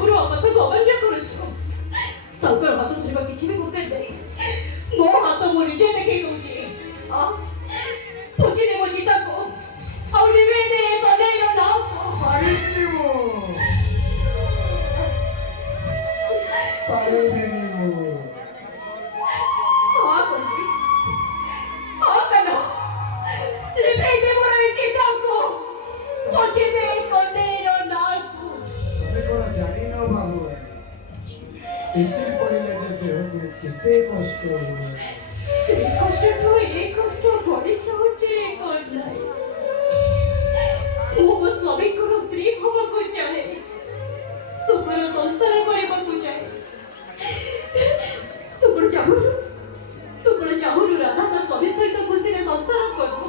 ସବୁର କଥା ଅମାନ୍ୟ କରୁଛୁ। ତାଙ୍କର ହାତ ଧରିବା କିଛି ବି ଦରକାର ନାହିଁ। ମୋ ହାତ ମୁଁ ନିଜେ ଦେଖେଇ ଦଉଛି। ବୁଝିଲେ ମୋ ଚିତାକୁ ଆଉ ନିଭେଇ ଦେ କଣ୍ଢେଇର ନାମକୁ। ପାରିବିନି ମୁଁ ହଁ କହିବି, ହଁ କାନ ନିଭେଇ ଦେ ମୋର ଏ ଚିତାକୁ, ବୁଝି ଦେ କଣ୍ଢେଇର ନାମକୁ। ତମେ କଣ ଜାଣିନ ବାବୁ, ଏସିଡ୍ ପଡ଼ିଲେ ଯେ ଦେହକୁ କେତେ କଷ୍ଟ ହୁଏ। ସେ କଷ୍ଟଠୁ ଏ କଷ୍ଟ ବଢ଼ି ଯାଉଛି କଣ୍ଢେଇ। ମୁଁ ମୋ ସ୍ୱାମୀଙ୍କର ସ୍ତ୍ରୀ ହବାକୁ ଚାହେଁ, ସୁଖର ସଂସାର କରିବାକୁ ଚାହେଁ। ତୁ କଣ ଚାହୁଁନୁ ରାଧା ତା ସ୍ୱାମୀ ସହିତ ଖୁସିରେ ସଂସାର କରୁ?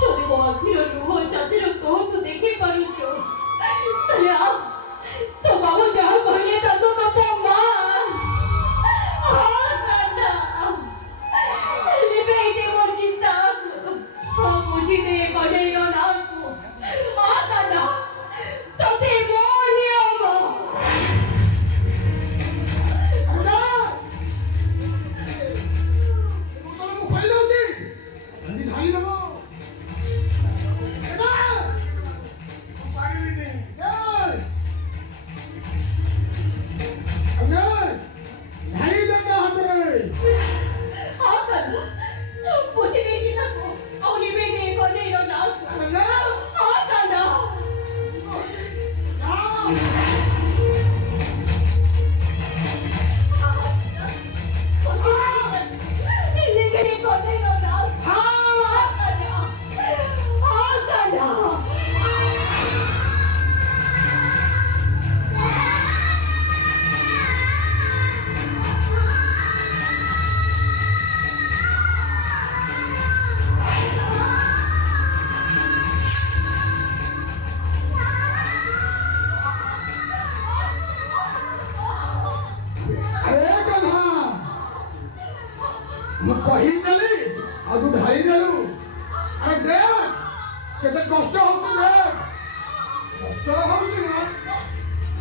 ଯଦି ମୋ ଆଖିର ଲୁହ ଜାତିର କୋହ ତୁ ଦେଖିପାରୁଛୁ, ତାହେଲେ ତୋ ବାବା ଯାହା କହିଲେ ତାଙ୍କ କଥା ମାନ। ନିଭେଇ ଦେ ମୋ ଚିତାକୁ, ବୁଝି ଦେ କଣ୍ଢେଇର ନାମକୁ। ତତେ ମୋ ନିୟମ। ବୁଝି ଦେ ଚିତାକୁ ଆଉ ନିଭେଇ ଦେ କଣ୍ଢେଇର ନାମକୁ। ମୁଁ କହିଦେଲି ଆଉ ତୁ ଢାଳି ଦେଲୁ। ଆରେ ଦେখ କେତେ କଷ୍ଟ ହଉଛି, ଦେখ କଷ୍ଟ ହଉଛି ନା।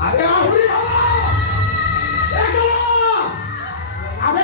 ଆରେ ଆହୁରି ହବ। ଆମେ